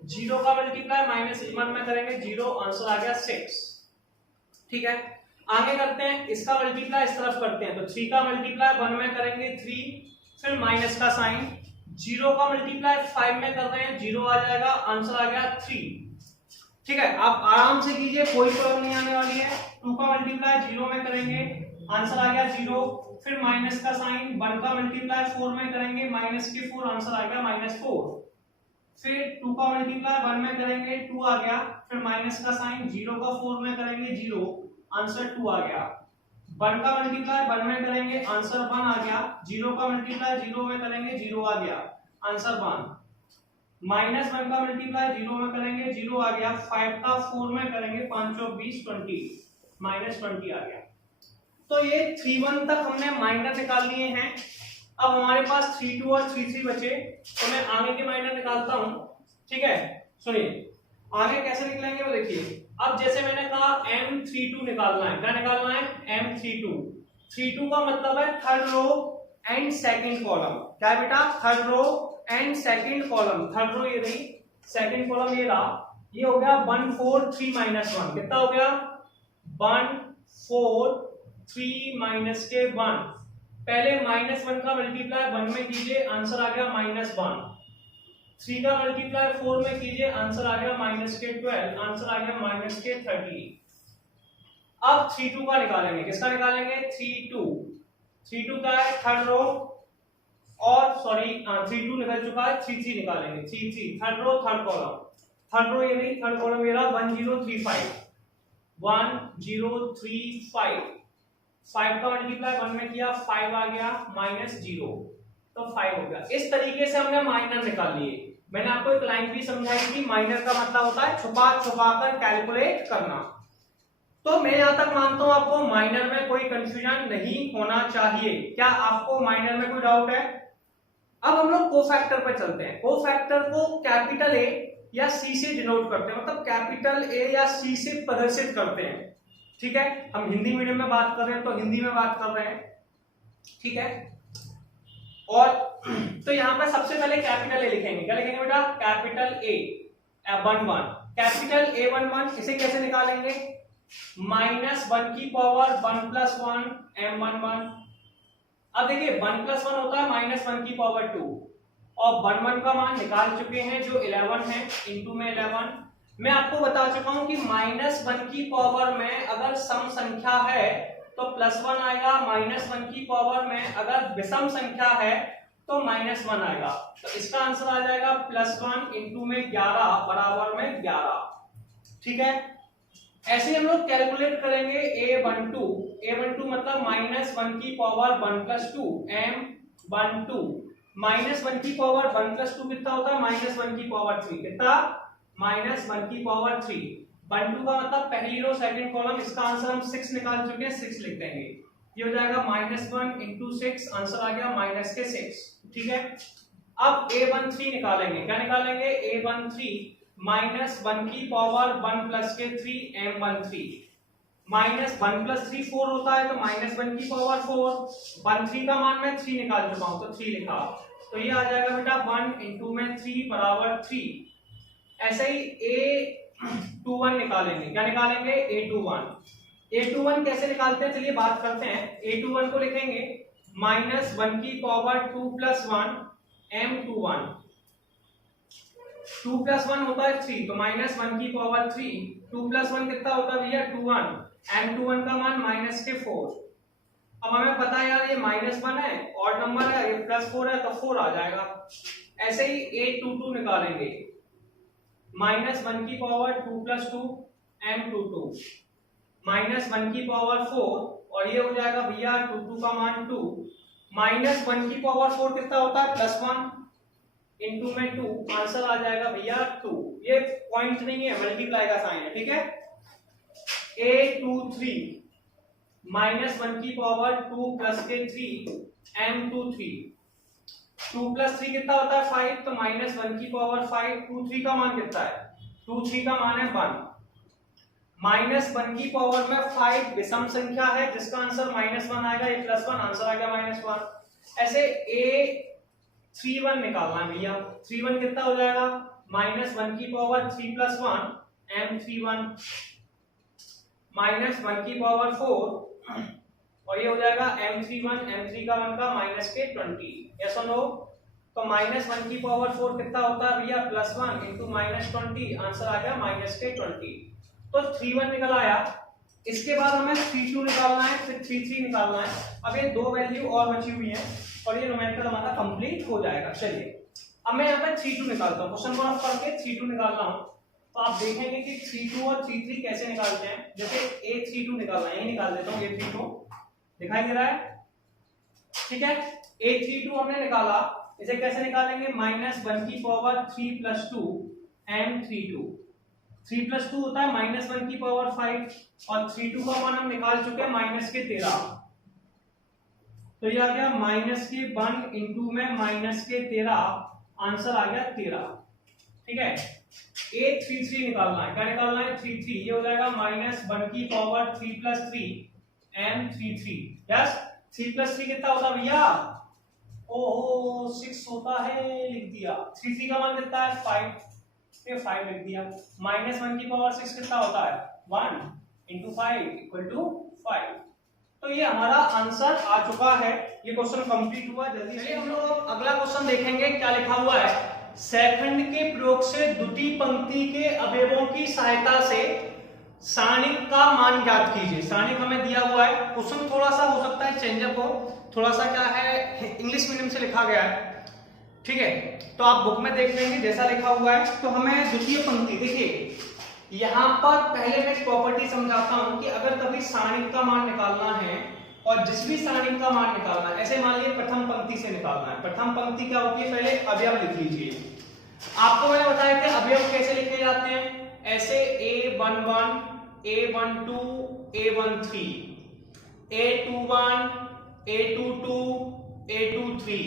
0 का मल्टीप्लाई -1 में करेंगे 0, आंसर आ गया 6, ठीक है। आगे करते हैं, इसका मल्टीप्लाई इस तरफ करते हैं, तो 3 का मल्टीप्लाई 1 में करेंगे 3, फिर माइनस का साइन, 0 का मल्टीप्लाई 5 में कर रहे हैं, 0 आ जाएगा, आंसर आ गया 3। ठीक है, आप आराम से कीजिए, कोई प्रॉब्लम नहीं आने वाली है। 2 का मल्टीप्लाई 0 में करेंगे, आंसर आ गया 0। फिर माइनस का साइन, 1 का मल्टीप्लाई 4 में करेंगे, माइनस के 4, आंसर आ गया -4। फिर 2 का मल्टीप्लाई 1 में करेंगे, 2 आ गया। फिर माइनस का साइन, 0 का 4 में करेंगे 0, आंसर 2 आ गया। 1 का मल्टीप्लाई 1 में करेंगे, आंसर 1 आ गया। 0 का मल्टीप्लाई 0 में करेंगे, 0 आ गया, आंसर 1। माइनस 1 का मल्टीप्लाई 0 में करेंगे, 0 आ गया। 5 का 4 में करेंगे, 5 और 20 20, -20 आ गया। तो ये 3-1 तक हमने माइनर निकाल लिए हैं। अब हमारे पास 3-2 और 3-3 बचे, तो मैं आगे के माइनर निकालता हूं। ठीक है, सुनिए आगे कैसे निकलेंगे वो देखिए। अब जैसे मैंने कहा M32 निकालना है, क्या निकालना है? M32। 32 का मतलब है third row and second column. क्या है बेटा? Third row and second column. Third row ये रही, सेकंड कॉलम ये रहा। ये हो गया 1 4 3 -1। कितना हो गया? 1 4 3 माइनस के 1। पहले -1 का मल्टीप्लाई 1 में कीजिए, आंसर आ गया -1। 3 का मल्टीप्लाई 4 में कीजिए, आंसर आ गया -12, आंसर आ गया -30। अब 3-2 का निकालेंगे। किसका निकालेंगे? 3-2। 3-2 का है थर्ड रो, और सॉरी 3-2 निकल चुका है, 3-3 निकालेंगे। 3-3 third row third column. Third row ये नहीं, थर्ड कॉलम मेरा 1035। 1035। 5 का मल्टीप्लाई 1 में किया, 5 आ गया, -0, तो 5 हो गया। इस तरीके से हमने माइनर निकाल लिए। मैंने आपको एक लाइन भी समझाई थी, माइनर का मतलब होता है छुपा छुपा कर कैलकुलेट करना। तो मैं यहां तक मानता हूं आपको माइनर में कोई कंफ्यूजन नहीं होना चाहिए। क्या आपको माइनर में कोई डाउट है? अब हम लोग कोफैक्टर पर चलते हैं। कोफैक्टर को कैपिटल ए या सी से डिनोट करते हैं, मतलब कैपिटल ए या सी से प्रदर्शित करते हैं। ठीक है, हम हिंदी मीडियम में बात कर रहे हैं तो हिंदी में बात कर रहे हैं। ठीक है, और तो यहां पर सबसे पहले कैपिटल ए लिखेंगे। क्या लिखेंगे बेटा? Capital A 11। कैपिटल A11 इसे कैसे निकालेंगे? -1 की पावर 1 + 1 M11। अब देखिए 1 + 1 होता है -1 की पावर 2, और 1 का मान निकाल चुके हैं जो 11 है, इंटू में 11। मैं आपको बता चुका हूं कि -1 की पावर में अगर सम संख्या है तो +1 आएगा, -1 की पावर में अगर विषम संख्या है तो -1 आएगा। तो इसका आंसर आ जाएगा +1 इंटू में 11 बराबर में 11। ठीक है, ऐसे हम लोग कैलकुलेट करेंगे A12। A12 मतलब -1 की पावर 1 + 2 M12। -1 की पावर 1 + 2 कितना होता है? -1 की पावर 3। कितना? -1 की पावर 3। 12 का मतलब पहली रो सेकंड कॉलम। इसका आंसर हम 6 निकाल चुके हैं, 6 लिख देंगे। ये हो जाएगा -1 इंटू 6, आंसर आ गया -6। ठीक है, अब A13 निकालेंगे। क्या निकालेंगे? A13 -1 की पावर 1 + के 3 M13। -1 + 3 4 होता है, तो -1 की पावर 4। 13 का मान मैं 3 निकाल चुका हूं, तो 3 लिखा। तो ये आ जाएगा बेटा 1 इंटू में 3 बराबर 3। ऐसे ही A21 निकालेंगे। क्या निकालेंगे? A21। A21 कैसे निकालते हैं चलिए बात करते हैं। A21 को लिखेंगे -1 की पावर 2 + 1 M21। 2 + 1 होता है 3, तो -1 की पावर 3। 2 + 1 कितना होता है भैया? 21। M21 का मान -4। अब हमें पता है यार ये -1 है, ऑड नंबर है, ये +4 है, तो 4 आ जाएगा। ऐसे ही A22 निकालेंगे। -1 की पावर 2 + 2 M22। -1 की पावर 4, और ये हो जाएगा भैया 22 का मान 2। -1 की पावर 4 कितना होता है? +1 इंटू में 2, आंसर आ जाएगा भैया 2। ये पॉइंट नहीं है, मल्टीप्लाई का साइन है। ठीक है, A23 -1 की पावर 2 + के 3 M23। 2 + 3 कितना होता है? 5, तो -1 की पावर 5। 23 का मान कितना है? 23 का मान है 1। -1 की पावर में 5 विषम संख्या है, जिसका आंसर -1 आएगा, ये +1, आंसर आ गया -1। ऐसे A31 निकालना है भैया। 31 कितना हो जाएगा? -1 की पावर 3 + 1 M31। -1 की पावर 4 और ये हो जाएगा m31 m3 का 1 का माइनस के 20। यस और नो? तो माइनस 1 की पावर 4 कितना होता है भैया? +1 इंटू माइनस 20, आंसर आ गया माइनस के 20। तो 31 निकल आया। इसके बाद हमें 32 निकालना है, फिर 33 निकालना है। अब ये दो वैल्यू और बची हुई है और ये न्यूमेरिकल हमारा कंप्लीट हो जाएगा। चलिए अब मैं यहाँ पे 32 निकालता हूँ, क्वेश्चन को आप पढ़ के 32 निकालना हूँ। तो आप देखेंगे कि 32 और 33 कैसे निकालते हैं। जैसे A32 निकालना है, यही निकाल देता हूँ। A32 दिखाई दे रहा है, ठीक है। A32 हमने निकाला, इसे कैसे निकालेंगे? -1 की पावर 3 + 2 m32। 3 + 2 होता है -1 की पावर 5 और 32 का मान हम निकाल चुके हैं माइनस के 13। तो ये आ गया -1 इंटू में -13, आंसर आ गया 13। ठीक है। A33 निकालना है, क्या निकालना है? 33। ये हो जाएगा -1 की पावर 3 + 3 m33। यस, 3 + 3 कितना होता है भैया? ओहो 6 होता है, लिख दिया। 33 का मान कितना है? 5, ये 5 लिख दिया। -1 की पावर 6 कितना होता है? 1 इंटू 5 = 5। तो ये हमारा आंसर आ चुका है। ये क्वेश्चन कंप्लीट हुआ। जल्दी से हम लोग अगला क्वेश्चन देखेंगे। क्या लिखा हुआ है? सेकंड के प्रयोग से द्वितीय पंक्ति के अवयवों की सहायता से सारणिक का मान ज्ञात कीजिए। सारणिक हमें दिया हुआ है। क्वेश्चन थोड़ा सा हो सकता है चेंजअप हो, थोड़ा सा क्या है, इंग्लिश मीडियम से लिखा गया है, ठीक है। तो आप बुक में देख लेंगे जैसा लिखा हुआ है। तो हमें द्वितीय पंक्ति, देखिए यहाँ पर पहले मैं प्रॉपर्टी समझाता हूं कि अगर कभी सारणिक का मान निकालना है और जिस भी सारणिक का मान निकालना है, ऐसे मान लीजिए प्रथम पंक्ति से निकालना है। प्रथम पंक्ति क्या होती है? पहले अवयव लिख लीजिए। आपको मैंने बताया था अवयव कैसे लिखे जाते हैं, ऐसे A11 A12 A13 A21 A22 A23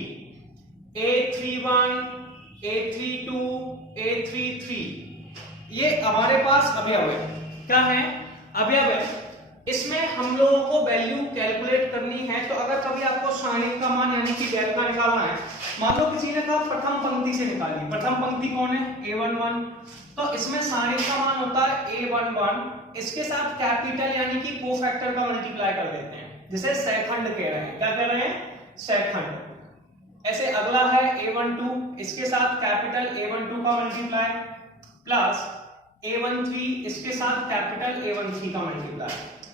A31 A32 A33, ये हमारे पास अवयव है। क्या है? अवयव है। इसमें हम लोगों को वैल्यू कैलकुलेट करनी है। तो अगर कभी आपको सारणिक का मान यानी कि डेल का निकालना है, मान लो किसी ने कहा प्रथम पंक्ति से निकालिए। प्रथम पंक्ति कौन है? A11। तो इसमें सारणिक का मान होता है A11, इसके साथ कैपिटल यानी कि कोफैक्टर का मल्टीप्लाई कर देते हैं, जिसे सेकंड कह रहे हैं। क्या कह रहे हैं? सेकंड। ऐसे अगला है A12, इसके साथ कैपिटल A12 का मल्टीप्लाई प्लस A13, इसके साथ कैपिटल A13 का मल्टीप्लाई।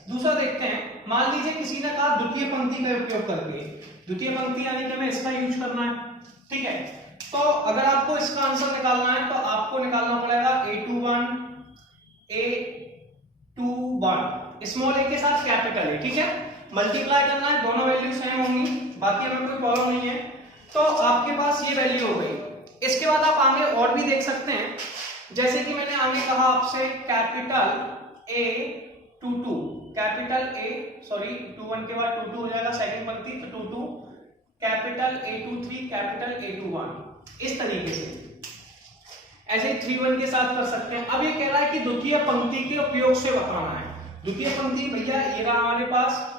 दूसरा देखते हैं, मान लीजिए किसी ने कहा द्वितीय पंक्ति का उपयोग करके। द्वितीय पंक्ति यानी कि हमें इसका यूज करना है, ठीक है। तो अगर आपको इसका आंसर निकालना है तो आपको निकालना पड़ेगा A21 स्मॉल a के साथ कैपिटल A, ठीक है। मल्टीप्लाई करना है, दोनों वैल्यू सेम होंगी, बाकी हमें कोई प्रॉब्लम नहीं है। तो आपके पास ये वैल्यू हो गई। इसके बाद आप आगे और भी देख सकते हैं, जैसे कि मैंने आगे कहा आपसे capital A22, capital A, sorry 21 के बाद 22 हो जाएगा सेकंड पंक्ति, तो 22, कैपिटल A23, कैपिटल A21, इस तरीके से। ऐसे 31 के साथ कर सकते हैं। अब ये कह रहा है कि द्वितीय पंक्ति के उपयोग से बताना है। द्वितीय पंक्ति भैया ये रहा हमारे पास,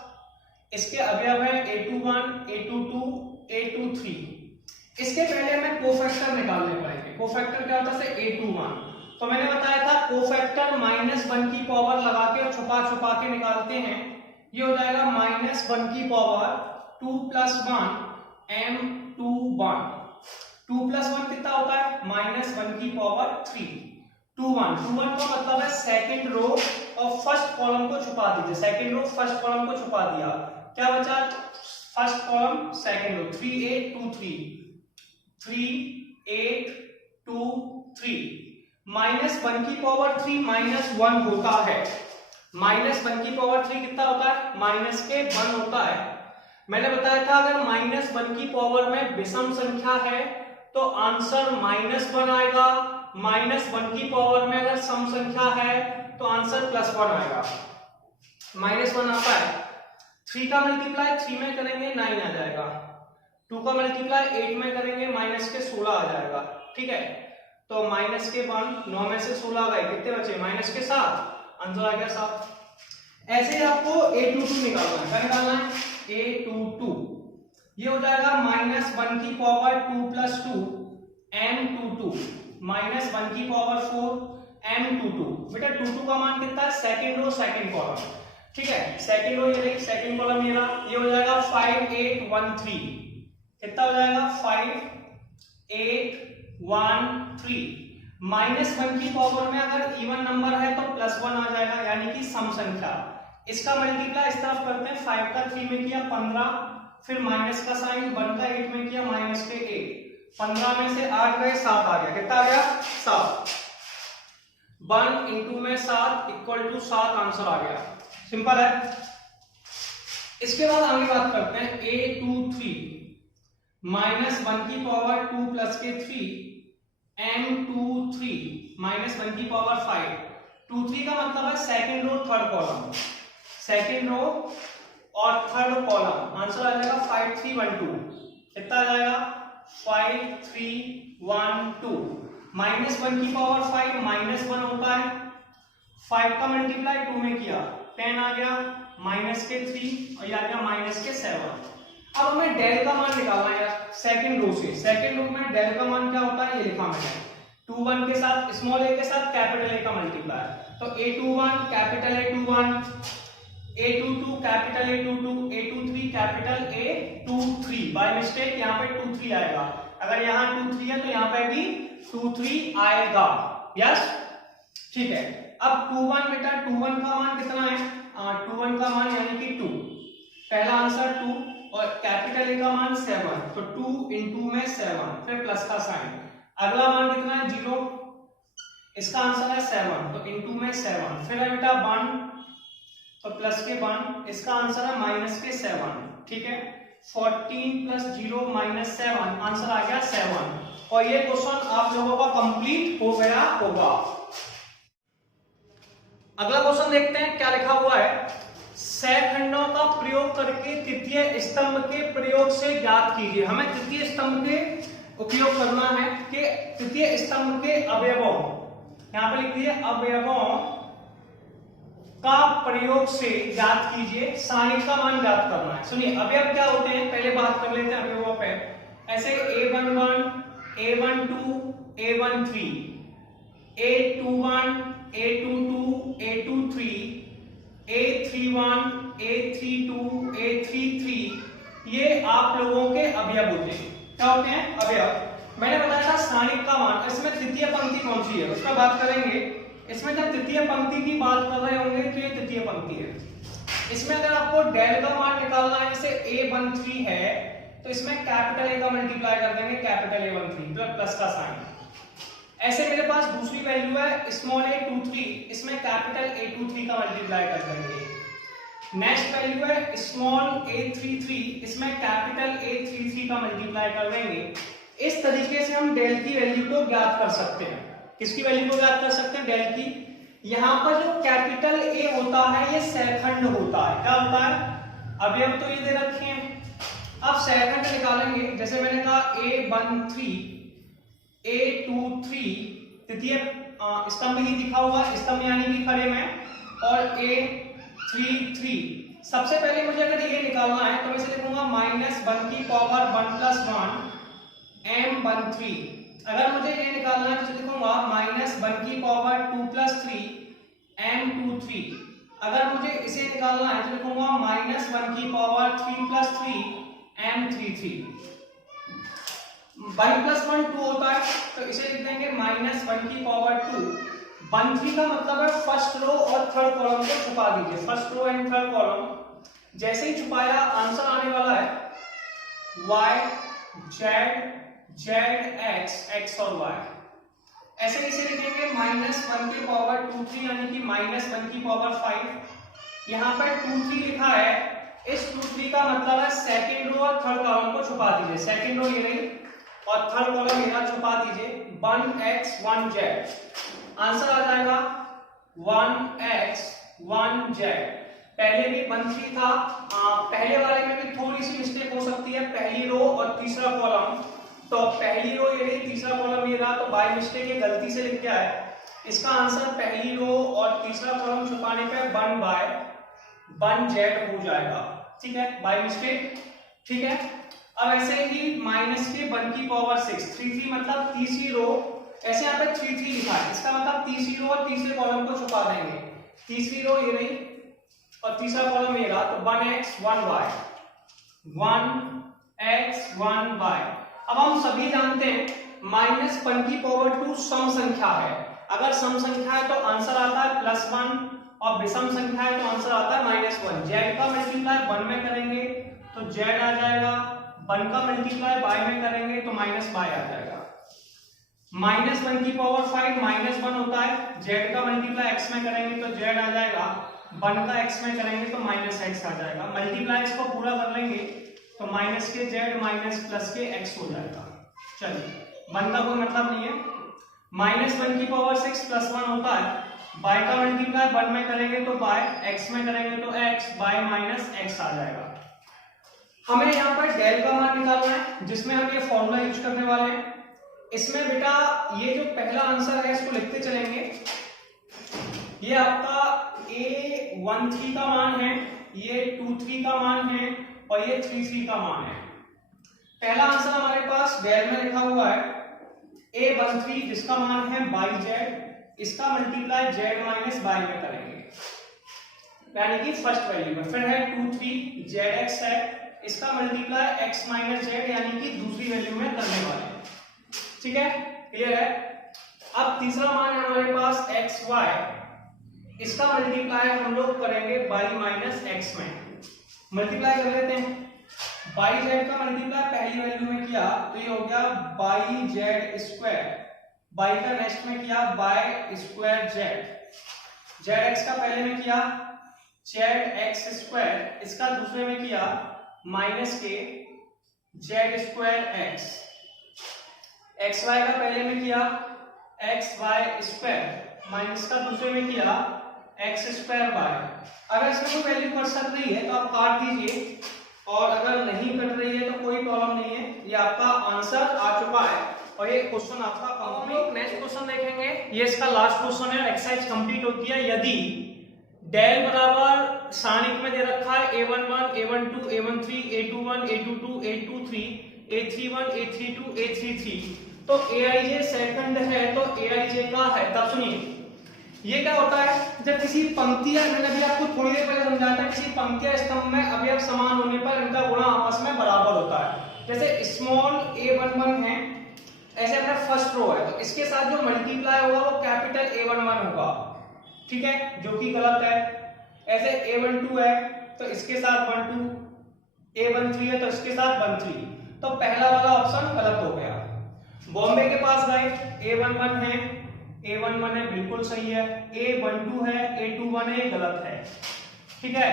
इसके अवयव है A21 A22 A23। इसके पहले हमें कोफैक्टर निकालने पड़ेंगे। कोफैक्टर क्या होता है? A21। तो मैंने बताया था कोफैक्टर -1 की पावर लगा के और छुपा के निकालते हैं। ये हो जाएगा -1 की पावर 2 + 1 m21। 2 + 1 कितना होता है? -1 की पावर 3। 21 का मतलब है सेकंड रो और फर्स्ट कॉलम को छुपा दीजिए। सेकंड रो फर्स्ट कॉलम को छुपा दिया, क्या बचा? फर्स्ट कॉलम सेकंड रो। 3823 3823 -1 की पावर 3 -1 होता है। -1 की पावर 3 कितना होता है? -1 होता है। मैंने बताया था अगर -1 की पावर में विषम संख्या है तो आंसर -1 आएगा। -1 की पावर में अगर सम संख्या है तो आंसर +1 आएगा। -1 आता है। 3 का मल्टीप्लाई 3 में करेंगे 9 आ जाएगा। 2 का मल्टीप्लाई 8 में करेंगे -16 आ जाएगा, ठीक है। तो -1 9 में से 16 गए, कितने बचे? -7, आंसर आ गया 7। ऐसे ही आपको A22 निकालना है। क्या निकालना है? A22। ये हो जाएगा -1 की पावर 2 + 2 m22 -1 की पावर 4 m22। बेटा 22 का मान कितना है? Second row second column. ठीक है, सेकंड रो ये रही, सेकंड कॉलम ये रहा, ये हो जाएगा 5813। कितना हो जाएगा 5813। -1 की पावर में अगर इवन नंबर है तो +1 आ जाएगा, यानी कि सम संख्या। इसका मल्टीप्लाई इस तरफ करते हैं, 5 का 3 में किया 15, फिर माइनस का साइन, 1 का 8 में किया -8, 15 में से 8 गए 7 आ गया। कितना आ गया 7। 1 इंटू में 7 इक्वल टू 7 आंसर आ गया। सिंपल है। इसके बाद आगे बात करते हैं A23 -1 की पावर 2 प्लस के 3 M23 -1 की पावर 5। 23 का मतलब है second row third column, second row और थर्ड कॉलम। आंसर आ जाएगा 5312। कितना आ जाएगा 5312। -1 की पावर 5 -1 होता है, 5 का मल्टीप्लाई 2 में किया 10 आ गया, माइनस के 3 और ये आ गया माइनस के 7। अब हमें डेल का मान निकालना है सेकंड रो से। सेकंड रो में डेल का मान क्या होता है ये लिखा मैंने, 21 के साथ स्मॉल a के साथ कैपिटल A का मल्टीप्लाई। तो A21 capital A21, A22 capital A22, A23 capital A23। By mistake यहाँ पे 23 आएगा, अगर यहाँ 23 है तो यहाँ पे भी 23 आएगा। यस, ठीक है। अब 21 बेटा 21 का मान कितना है, 21 का मान यानी कि 2, पहला आंसर 2 और कैपिटल A का मान 7, तो 2 इंटू में 7 फिर प्लस का साइन। अगला मान कितना है 0, इसका आंसर है 7, तो इंटू में 7 फिर है बेटा 1 तो प्लस के 1, इसका आंसर है माइनस के 7। ठीक है, 14 प्लस 0 -7 आंसर आ गया 7। और ये क्वेश्चन आप लोगों का कंप्लीट हो गया होगा। अगला क्वेश्चन देखते हैं क्या लिखा हुआ है। सैखंडों का प्रयोग करके तृतीय स्तंभ के प्रयोग से ज्ञात कीजिए। हमें तृतीय स्तंभ के उपयोग करना है कि तृतीय स्तंभ के अवयवों, यहां पर लिख दिए अवयवों का प्रयोग से ज्ञात कीजिए, सारणिक का मान ज्ञात करना है। सुनिए अवयव क्या होते हैं पहले बात कर लेते हैं अवयवों पे। ऐसे A11 A12 A13 A21 A22 A23 A31 A32 A33 ये आप लोगों के अवयव होते हैं। क्या होते हैं अवयव। मैंने बताया था सारणिक का मान, इसमें तृतीय पंक्ति कौन सी है उसका बात करेंगे। इसमें जब तृतीय पंक्ति की बात कर रहे होंगे तो ये तृतीय पंक्ति है। इसमें अगर आपको डेल का मान निकालना है, जैसे A13 है तो इसमें कैपिटल A का मल्टीप्लाई कर देंगे, कैपिटल A13 प्लस का साइन। ऐसे मेरे पास दूसरी वैल्यू है स्मॉल a23, इसमें कैपिटल A23 का मल्टीप्लाई कर देंगे। नेक्स्ट वैल्यू है स्मॉल a33, इसमें कैपिटल A33 का मल्टीप्लाई कर देंगे। इस तरीके से हम डेल की वैल्यू को ज्ञात कर सकते हैं। किसकी वैल्यू को ज्ञात कर सकते हैं डेल की। यहाँ पर जो कैपिटल A होता है ये सैखंड होता है। क्या होता है अवयव तो ये दे रखे हैं। अब सैखंड निकालेंगे, जैसे मैंने कहा A13 A23 तृतीय स्तंभ ही दिखा हुआ, स्तंभ यानी कि खड़े में, और A33। सबसे पहले मुझे अगर ये निकालना है तो मैं इसे लिखूंगा -1 की पावर 1 + 1 M13। अगर मुझे ये निकालना है तो लिखूंगा -1 की पावर 2 + 3 M23। अगर मुझे इसे निकालना है तो लिखूंगा -1 की पावर 3 + 3 M33। 1 + 1 2 होता है तो इसे लिख देंगे -1 की पावर 2। 13 का मतलब है फर्स्ट रो और थर्ड कॉलम को छुपा दीजिए, first row and third column. जैसे ही छुपाया आंसर आने वाला है y z z x x और y। ऐसे इसे लिखेंगे -1 की पावर 2 3 यानी कि -1 की पावर 5। यहाँ पर 2 3 लिखा है, इस 2 3 का मतलब है सेकेंड रो और थर्ड कॉलम को छुपा दीजिए। सेकेंड रो ये रही और थर्ड कॉलम यहाँ छुपा दीजिए। 1x 1z आंसर आ जाएगा 1x 1z। पहले भी 13 था, पहले वाले में भी थोड़ी सी मिस्टेक हो सकती है, पहली रो और तीसरा कॉलम। तो पहली रो ये रही, तीसरा कॉलम ये रहा, तो बाय मिस्टेक ये गलती से लिख दिया है। इसका आंसर पहली रो और तीसरा कॉलम छुपाने पे 1/1z हो जाएगा। ठीक है, बाय मिस्टेक। ठीक है, अब ऐसे ही -1 की पावर 6 33 मतलब तीसरी रो। ऐसे यहाँ पे 33 लिखा है, इसका मतलब तीसरी रो और तीसरे कॉलम को छुपा देंगे। तीसरी रो ये रही और तीसरा कॉलम ये रहा, तो 1x 1y 1x 1y। अब हम सभी जानते हैं -1 सम संख्या है। अगर सम संख्या है तो आंसर आता है +1 और विषम संख्या है तो आंसर आता है -1। z का मल्टीप्लाई 1 में करेंगे तो z आ जाएगा, 1 का मल्टीप्लाई y में करेंगे तो -y आ जाएगा। -1/5 -1 होता है, z का मल्टीप्लाई x में करेंगे तो z आ जाएगा, 1 का x में करेंगे तो -x आ जाएगा। मल्टीप्लाई इसको पूरा कर लेंगे तो माइनस के z माइनस प्लस के x हो जाएगा। चलिए 1 का कोई मतलब नहीं है। -1/6 +1 होता है, y का मल्टीप्लाई 1 में करेंगे तो y, x में करेंगे तो x, y माइनस x आ जाएगा। हमें यहाँ पर डेल का मान निकालना है जिसमें हम ये फॉर्मूला यूज करने वाले हैं। इसमें बेटा ये जो पहला आंसर है इसको लिखते चलेंगे। ये आपका A13 का मान है, ये 23 का मान है और ये 33 का मान है। पहला आंसर हमारे पास डेल में लिखा हुआ है A13 जिसका मान है yz, इसका मल्टीप्लाई z माइनस y में करेंगे यानी कि फर्स्ट वैल्यू में। फिर है 23 zx है, इसका मल्टीप्लाई x माइनस z यानी कि दूसरी वैल्यू में करने वाले हैं। ठीक है, क्लियर है। अब तीसरा मान है हमारे पास xy, इसका मल्टीप्लाई हम लोग करेंगे y माइनस x में। मल्टीप्लाई कर लेते हैं। yz का मल्टीप्लाई पहली वैल्यू में किया तो ये हो गया yz², y का नेक्स्ट में किया y²z, zx का पहले में किया zx², इसका दूसरे में किया माइनस के z²x, xy का पहले में किया xy² माइनस का दूसरे में किया x²y। अगर इसमें कोई वैल्यू कट सक रही है तो आप काट दीजिए और अगर नहीं कट रही है तो कोई प्रॉब्लम नहीं है, ये आपका आंसर आ चुका है और ये क्वेश्चन आपका। हम लोग नेक्स्ट क्वेश्चन देखेंगे, ये इसका लास्ट क्वेश्चन है। एक्सरसाइज कंप्लीट होती है यदि डेल बराबर सारणिक में दे रखा है a11 a12 a13 a21 a22 a23 a31 a32 a33, तो aij सेकंड है तो aij का है। तब सुनिए ये क्या होता है, जब किसी पंक्ति या मैंने अभी आपको थोड़ी देर पहले समझाया था, किसी पंक्ति या स्तंभ में अवयव समान होने पर इनका गुणा आपस में बराबर होता है। जैसे स्मॉल a11 है, ऐसे अपना फर्स्ट रो है तो इसके साथ जो मल्टीप्लाई होगा वो कैपिटल A11 होगा, ठीक है, जो कि गलत है। ऐसे A12 है तो इसके साथ 12, A13 है तो इसके साथ 13, तो पहला वाला ऑप्शन गलत हो गया। बॉम्बे के पास गए, A11 है, A11 है बिल्कुल सही है, A12 है, A21 है गलत है, ठीक है,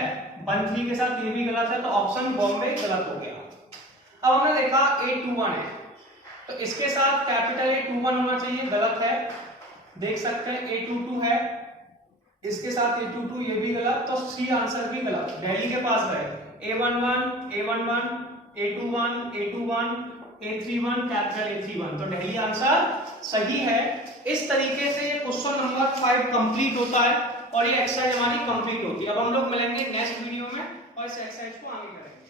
13 के साथ ये भी गलत है तो ऑप्शन बॉम्बे गलत हो गया। अब हमने देखा A21 है तो इसके साथ कैपिटल A21 होना चाहिए, गलत है। देख सकते हैं A22 है, इसके साथ A22 ये भी गलत, तो सी आंसर भी गलत। दिल्ली के पास गए, A11 A11 A21 A21 A31 capital A31, तो दिल्ली आंसर सही है। इस तरीके से ये क्वेश्चन नंबर 5 कंप्लीट होता है और ये एक्सरसाइज हमारी कंप्लीट होती है। अब हम लोग मिलेंगे नेक्स्ट वीडियो में और इस एक्सरसाइज को आगे करेंगे।